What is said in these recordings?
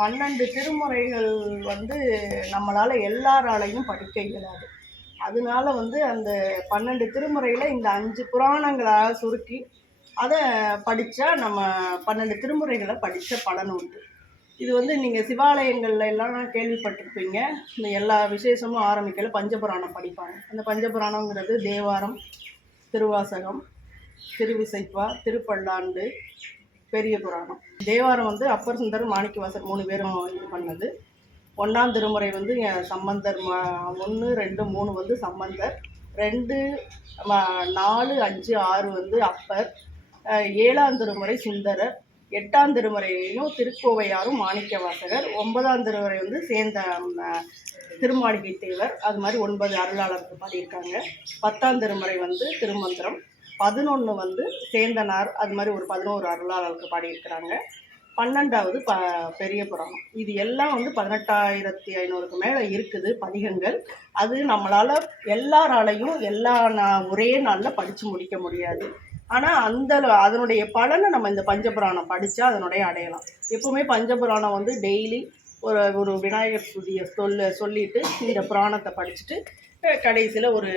பன்னெண்டு திருமுறைகள் வந்து நம்மளால் எல்லாராலையும் படிக்க இயலாது. அதனால வந்து அந்த பன்னெண்டு திருமுறையில் இந்த அஞ்சு புராணங்களாக சுருக்கி அதை படித்தா நம்ம பன்னெண்டு திருமுறைகளை படித்த பலன் உண்டு. இது வந்து நீங்கள் சிவாலயங்கள்ல எல்லாம் கேள்விப்பட்டிருப்பீங்க. இந்த எல்லா விசேஷமும் ஆரம்பிக்கல பஞ்சபுராணம் படிப்பாங்க. அந்த பஞ்சபுராணங்கிறது தேவாரம் திருவாசகம் திருவிசைப்பா திருப்பல்லாண்டு பெரிய புராணம். தேவாரம் வந்து அப்பர் சுந்தர் மாணிக்கவாசர் மூணு பேரும் இது பண்ணது. ஒன்றாம் திருமுறை வந்து என் சம்பந்தர் ஒன்று ரெண்டு மூணு வந்து சம்பந்தர். ரெண்டு நாலு அஞ்சு ஆறு வந்து அப்பர். ஏழாம் திருமுறை சுந்தரர். எட்டாம் திருமுறையும் திருக்கோவையாரும் மாணிக்கவாசகர். ஒன்பதாம் திருமுறை வந்து சேர்ந்த திருமாளிகை தேவர். அது மாதிரி ஒன்பது அருளாளர்கள் பாடியிருக்காங்க. பத்தாம் திருமுறை வந்து திருமந்திரம். பதினொன்று வந்து சேந்தனார் அது மாதிரி ஒரு பதினோரு அருளாளருக்கு பாடியிருக்கிறாங்க. பன்னெண்டாவது ப பெரிய புராணம். இது எல்லாம் வந்து பதினெட்டாயிரத்தி ஐநூறுக்கு மேலே இருக்குது பதிகங்கள். அது நம்மளால் எல்லாராலையும் எல்லா நா- ஒரே நாளில் படித்து முடிக்க முடியாது. ஆனால் அந்த அதனுடைய பலனை நம்ம இந்த பஞ்சபுராணம் படித்தா அதனுடைய அடையலாம். எப்போவுமே பஞ்சபுராணம் வந்து டெய்லி ஒரு ஒரு விநாயகர் ஸ்துதியை சொல்ல சொல்லிட்டு இந்த புராணத்தை படிச்சுட்டு கடைசியில் ஒரு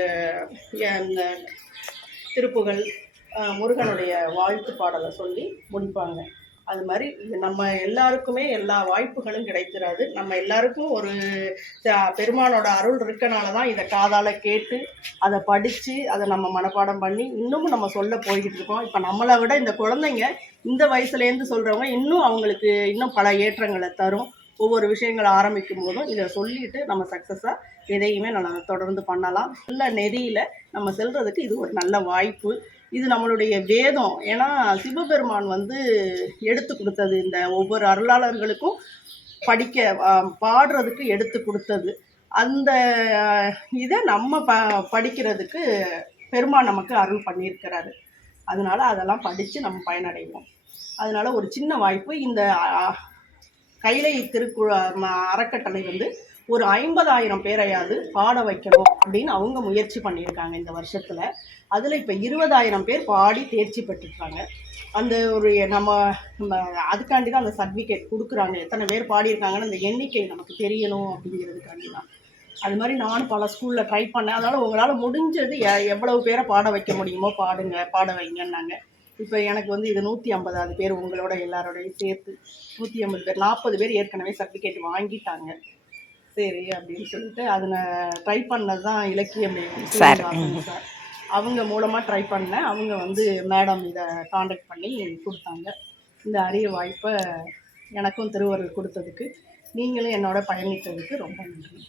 திருப்புகள் திருப்புகழ் முருகனுடைய வாழ்த்து பாடலை சொல்லி முடிப்பாங்க. அது மாதிரி நம்ம எல்லாருக்குமே எல்லா வாய்ப்புகளும் கிடைத்திராது. நம்ம எல்லாருக்கும் ஒரு பெருமானோட அருள் இருக்கனால தான் இதை காதால் கேட்டு அதை படித்து அதை நம்ம மனப்பாடம் பண்ணி இன்னமும் நம்ம சொல்ல போய்கிட்டு இருக்கோம். இப்போ நம்மளை விட இந்த குழந்தைங்க இந்த வயசுலேருந்து சொல்கிறவங்க இன்னும் அவங்களுக்கு இன்னும் பல ஏற்றங்களை தரும். ஒவ்வொரு விஷயங்களை ஆரம்பிக்கும் போதும் இதை சொல்லிட்டு நம்ம சக்ஸஸாக எதையுமே நம்ம தொடர்ந்து பண்ணலாம். நல்ல நெறியில் நம்ம செல்றதுக்கு இது ஒரு நல்ல வாய்ப்பு. இது நம்மளுடைய வேதம். ஏன்னா சிவபெருமான் வந்து எடுத்து கொடுத்தது இந்த ஒவ்வொரு அருளாளர்களுக்கும் படிக்க பாடுறதுக்கு எடுத்து கொடுத்தது. அந்த இதை நம்ம ப படிக்கிறதுக்கு பெருமான் நமக்கு அருள் பண்ணியிருக்கிறாரு. அதனால அதெல்லாம் படித்து நம்ம பயனடைவோம். அதனால ஒரு சின்ன வாய்ப்பு. இந்த கைலை திருக்குழு ம- அறக்கட்டளை வந்து ஒரு ஐம்பதாயிரம் பேரையாவது பாட வைக்கணும் அப்படின்னு அவங்க முயற்சி பண்ணியிருக்காங்க இந்த வருஷத்தில். அதில் இப்போ இருபதாயிரம் பேர் பாடி தேர்ச்சி பெற்றிருக்காங்க அந்த ஒரு நம்ம நம்ம அதுக்காண்டி தான் அந்த சர்டிஃபிகேட் கொடுக்குறாங்க. எத்தனை பேர் பாடியிருக்காங்கன்னு அந்த எண்ணிக்கை நமக்கு தெரியணும் அப்படிங்கிறதுக்காண்டி தான். அது மாதிரி நானும் பல ஸ்கூலில் ட்ரை பண்ணேன். அதனால் உங்களால் முடிஞ்சது எ எவ்வளவு பேரை பாட வைக்க முடியுமோ பாடுங்க பாட வைங்கன்னாங்க. இப்போ எனக்கு வந்து இது நூற்றி ஐம்பதாவது பேர் உங்களோட எல்லாரோடையும் சேர்த்து நூற்றி ஐம்பது பேர் நாற்பது பேர் ஏற்கனவே சர்டிஃபிகேட் வாங்கிட்டாங்க. சரி அப்படின்னு சொல்லிட்டு அதில் ட்ரை பண்ணது தான் இலக்கியம் சார். அவங்க மூலமாக ட்ரை பண்ணேன் அவங்க வந்து மேடம் இதை காண்டாக்ட் பண்ணி கொடுத்தாங்க. இந்த அரிய வாய்ப்பை எனக்கும் திருவருள் கொடுத்ததுக்கு நீங்களும் என்னோட பயணித்ததுக்கு ரொம்ப நன்றி.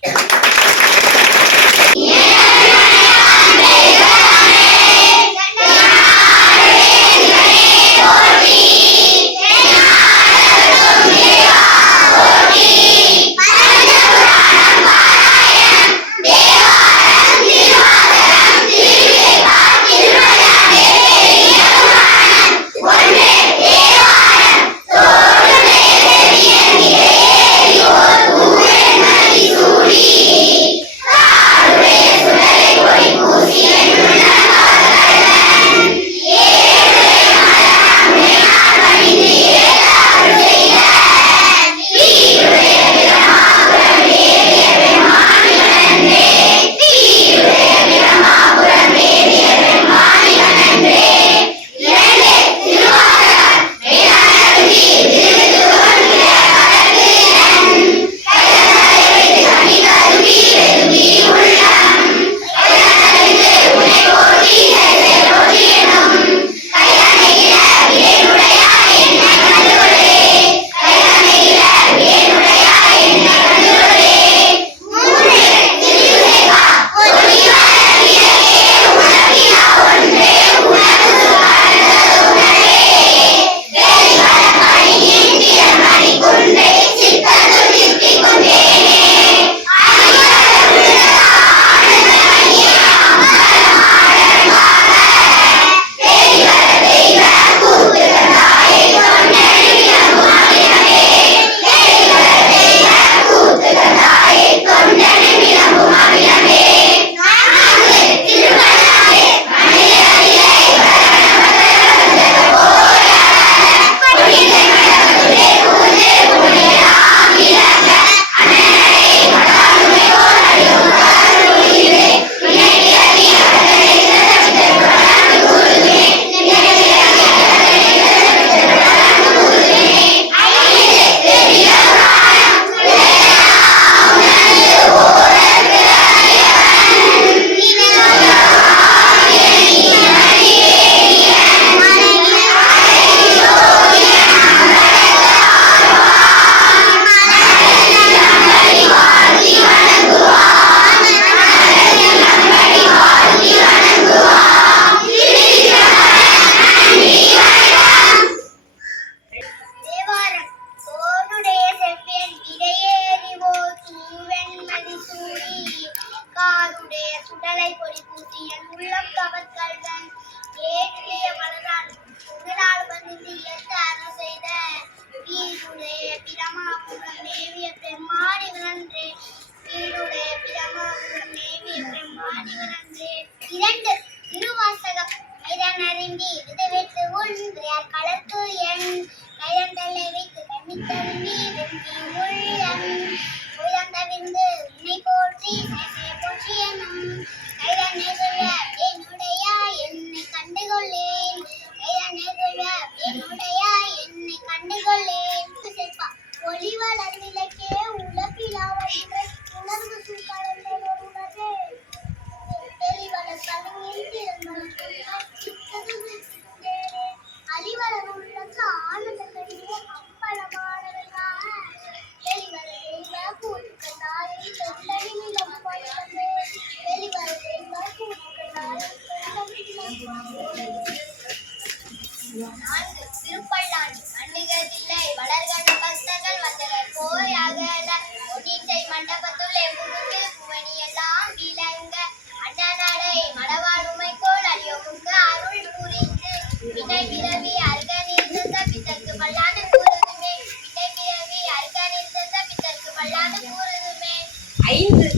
ஐந்து.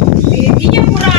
தியபுரா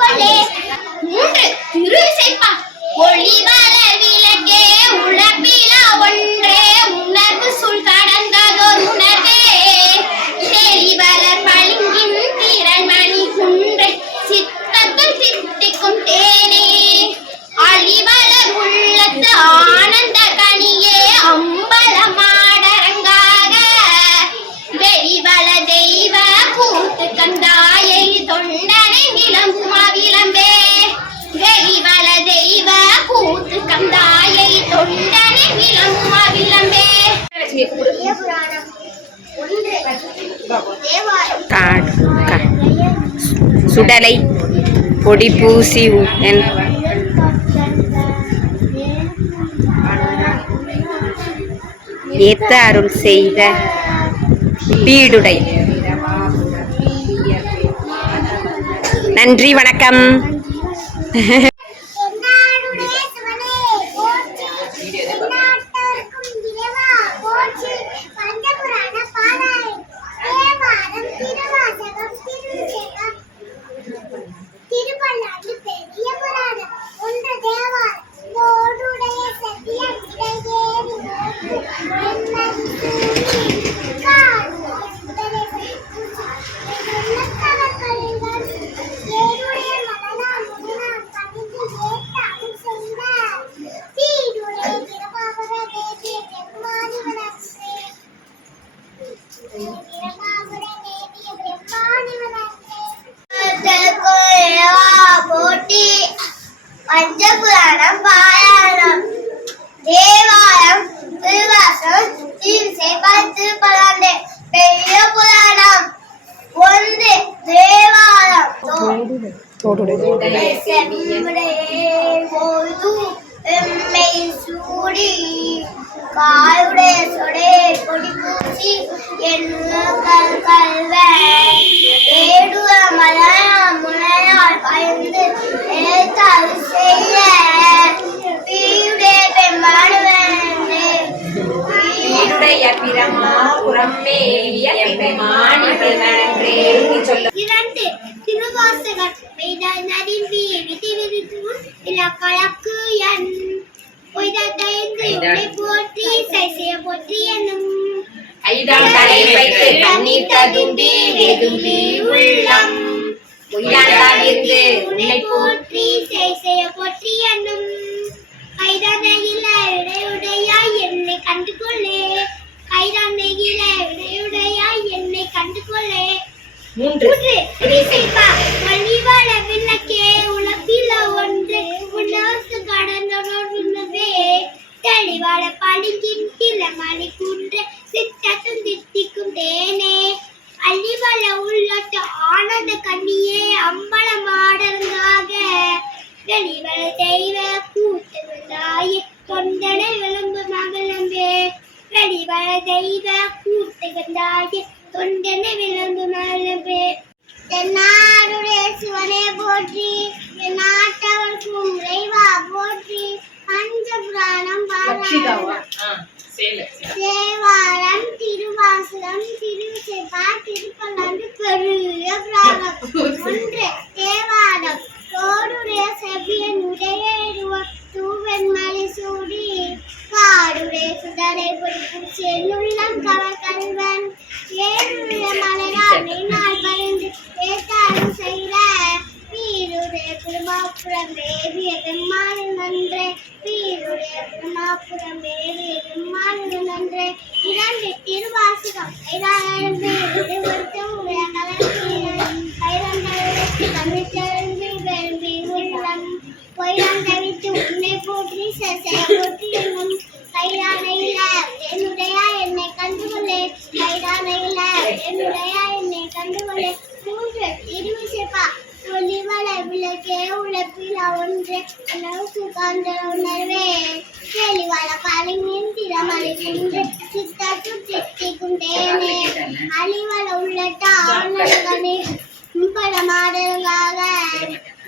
Agora சுடலை பொடி பூசி உடன் ஏத்த அருள் செய்த வீடுடை நன்றி வணக்கம். 妈妈救命 தோடுடைய காயுடைய சொடே பொடி பூச்சி என் கல்வேடுவ மலர முனையால் பயந்து எழுத்தால் செய்ய பீயுடைய பெண்பாடுவனுடைய பிரம்மா புறம்பேடிய பெண்மானி சொல்ல இரண்டு திருவாசகர் பெய்தனரின் வீதி விரிதும் இலக்களக்கு என் உய்ததைந்து உடை போற்றி சசிய போற்றி எனும் ஐந்தாம் தலை வைத்து கண்ணீர் ததும்பி வெதும்பி உள்ளம் என்னை கண்டுகொள்ளே கைதானையில இடையுடையாய் என்னை கண்டுகொள்ளே மூன்று. மூன்று. திரிசைப்பா கிளமணி குன்று சித்தத்தும் தித்திக்கும் தேனே. அள்ளிவள உள்ளட்ட ஆனந்த கண்ணியே அம்பலம் ஆடருங்காக. வெளிவள தெய்வ கூட்டு வந்தாயே தொண்டனை விளம்பு மகளம்பே வெளிவள தெய்வ வந்தாயே தொண்டனை வீருடைய திருமாப்புறம் வேதிய பெருமானின் நன்றே? வீருடைய திருமாப்புறம் நன்றே? இரண்டு திருவாசகம் ஐராயிரம் உள்ளம் விட்டு உன்னை போற்றி சசை தேனே அழிவள உள்ளட்ட ஆனந்தனே படமாடுங்காக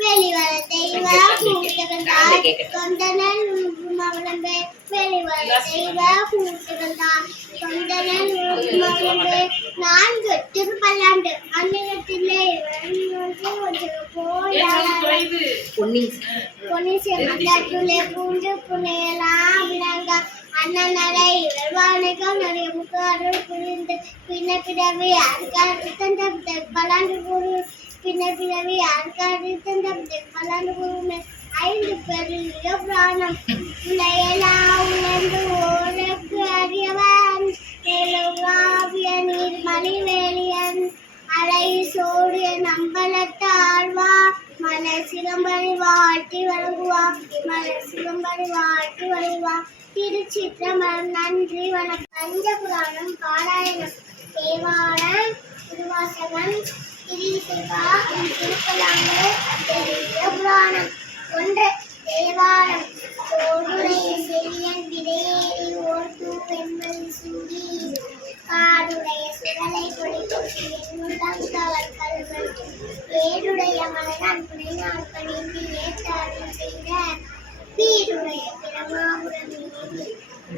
வெளிவர தெய்வ கூட்டுகண்டார் தொண்டனன் மகளம்பே வெளிவர தெய்வ கூட்டுகண்டார் தொண்டனன் மகளம்பே நான்கு திருப்பல்லாண்டு அன்னிடத்திலே பொன்னிசை மண்டத்துள்ளே பூண்டு புனையலாம் விளங்க அண்ணனரை வெள்வானைக்கும் நிறைய முக்காரர் புரிந்து பின்ன பிறவி அருகாரி தந்தம் பலாண்டு குரு பின்ன பிறவி அருகாரி தந்தம் பலாண்டு குருமே ஐந்து பெரிய புராணம். உலையெல்லாம் உணர்ந்து ஓரக்கு அறியவன். மேலுகாவிய நீர் மலிவேலியன். அலை சோடிய சிலம்பரி வாழ்த்தி வழங்குவா. மலர் சிலம்பரி வாழ்த்தி வழங்குவா. திருச்சிற்றம்பலம் நன்றி வணக்கம். பஞ்சபுராணம் பாராயணம். தேவாரம் திருவாசகம். திரிசிவா திருப்பலாங்கு புராணம். ஒன்று தேவாரம். தோடுடைய செவியன் விடையேறி ஓர் தூவெண்மணி சூடி காடுடைய சுடலை பொழிக்கும் என்னுடன் தவறு கல்வன் ஏடுடைய மலரான் புனைநாள் பணிந்து ஏற்றார்கள் செய்த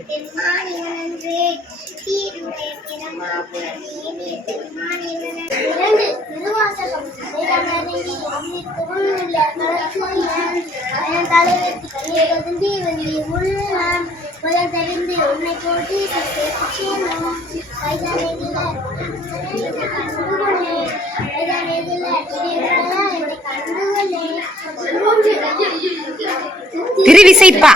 பெருமானிவனன்றே பெருமானிவனன் இரண்டு திருவாசகம் அதன் உள்ளான் முதல் தெரிந்து உன்னை போட்டி திருவிசைப்பா.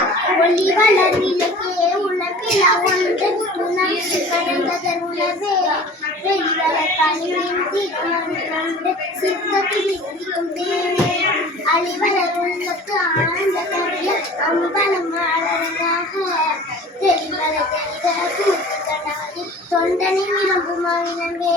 தொண்டனை விளம்புமாவினவே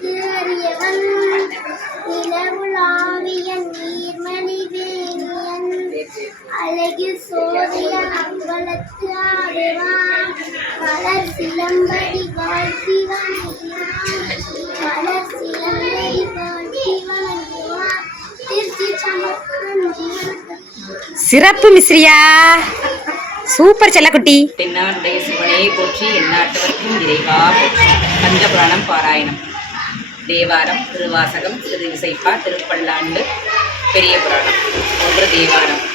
சிறப்பு மிஸ்ரியா. சூப்பர் செல்லக்குட்டி. தென்னாட்டுடைய சிவனையை போற்றி எந்நாட்டவர்க்கும் இறைவா பஞ்சபுராணம் பாராயணம். தேவாரம் திருவாசகம் திருவிசைப்பா திருப்பல்லாண்டு பெரிய புராணம். ஒன்று தேவாரம்.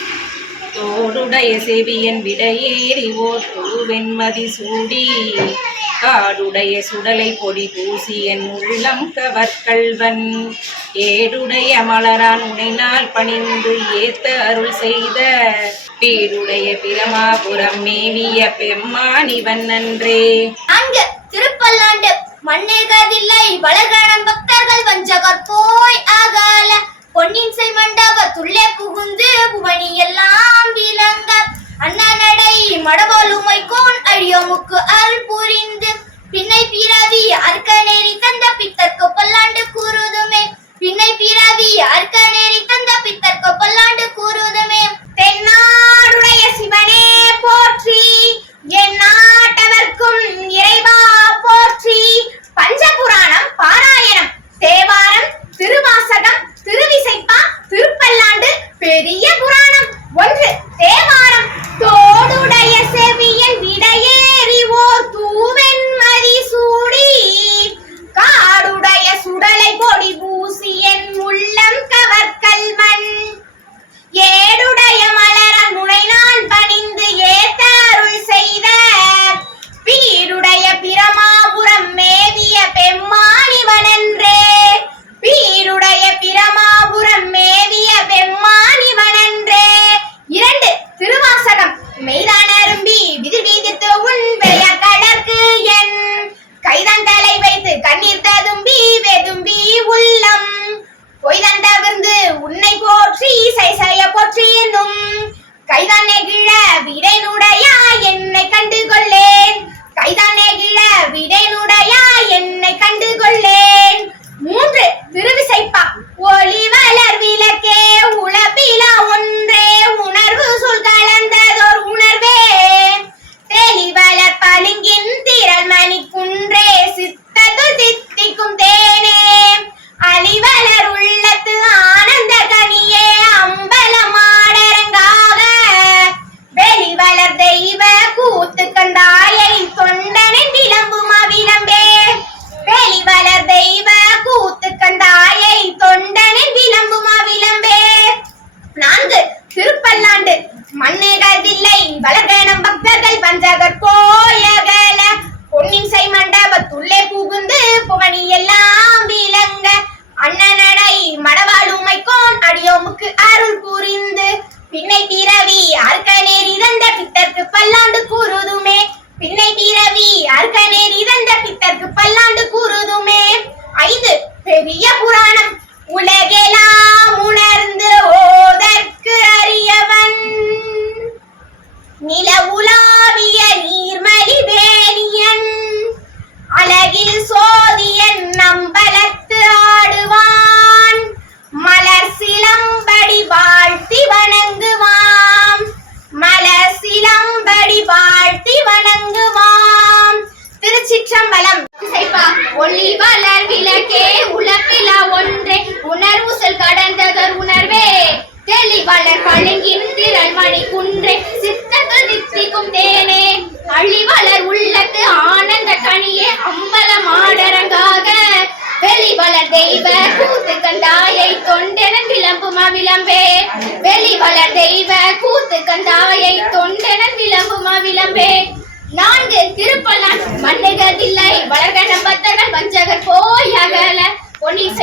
தோடுடைய செவியன் விடையேறி ஓர் வெண்மதி சூடி. காடுடைய சுடலை பொடி பூசியன் உள்ளம் கவற்கல்வன் ஏடுடைய மலரான் உனைனால் பணிந்து ஏத்த அருள் செய்த. பீடுடைய பிரமாபுரம் மேவிய பெம்மானிவன் நன்றே அங்கு திருப்பல்லாண்டு மண்ணேகாதில்லை வளர்கணம் பக்தர்கள் வஞ்சகர் போய் ஆகால பொன்னின்சை மண்டபத்துள்ளே புகுந்து புவனி எல்லாம் விளங்க. அண்ணா நடை மடபோலும் வைக்கோன் அழியோமுக்கு அல் புரிந்து.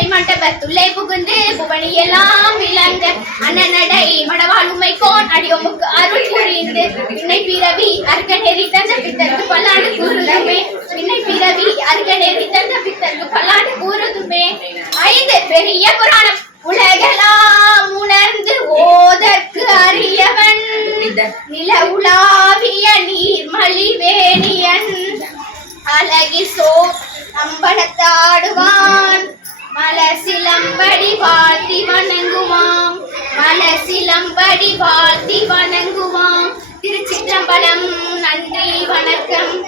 மடை மண்டபத்துள்ளே புகுந்து புவனியெல்லாம் விளங்க அண்ணனடை மடவாள் உமைக்கோன் அடியோமுக்கு அருள் புரிந்து. பின்னை பிறவி அர்க்க நெறி தந்த பித்தற்கு பல்லாண்டு கூறுதுமே. பின்னை பிறவி அர்க்க நெறி தந்த பித்தற்கு பல்லாண்டு கூறுதுமே. ஐந்து பெரிய புராணம் உலகெல்லாம் உணர்ந்து ஓதற்கு அறியவன். நில உலாவிய நீர்மலி வேணியன். அழகி சோ அம்பலத்தாடுவான். மலசிலம்படி வாழ்த்தி வணங்குவாம். மலசிலம்படி வாழ்த்தி வணங்குவாம். திருச்சிற்றம்பலம் நன்றி வணக்கம்.